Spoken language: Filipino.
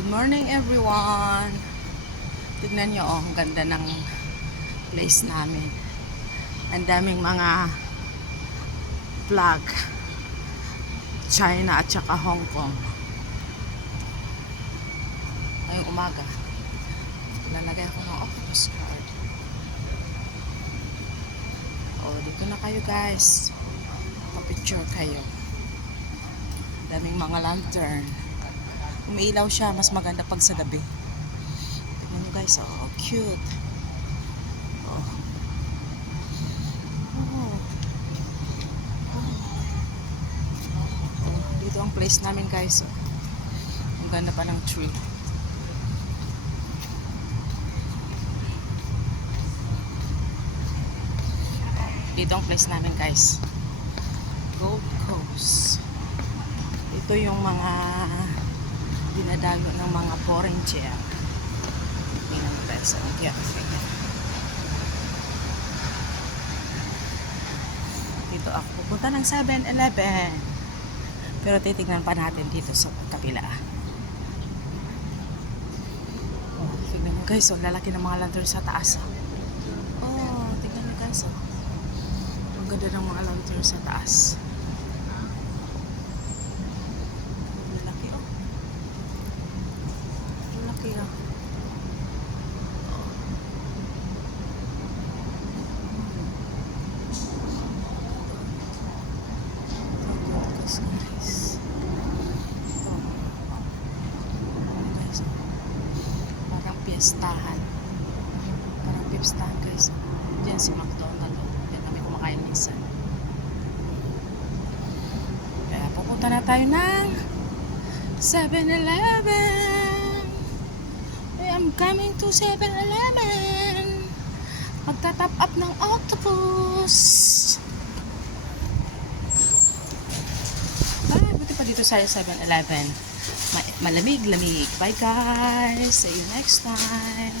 Good morning everyone. Tignan nyo, ang ganda ng place namin. Ang daming mga flag. China at saka Hong Kong. Ngayong umaga, lalagay ako ng octopus card. Dito na kayo guys. Pa-picture kayo. Daming mga lantern. Umiilaw siya, mas maganda pag sa gabi. Tignan nyo guys, cute. Dito ang place namin guys. Ang ganda pa ng tree. Dito ang place namin guys. Gold Coast. Ito yung mga dinadago ng mga foreign chair. Tingnan mo guys. Dito ako pupunta ng 7-Eleven. Pero titignan pa natin dito sa kapila. Tignan mo guys. Lalaki ng mga lantern sa taas. Tignan mo guys. Ang ganda ng mga lantern sa taas. Piestahan. Parang piestahan guys. Diyan si McDonald. Diyan kami kumakain minsan. Kaya pupunta na tayo ng 7-Eleven. I am coming to 7-Eleven. Magta-top up ng octopus. Buti pa dito sa 7-Eleven. Malamig-lamig. Bye guys. See you next time.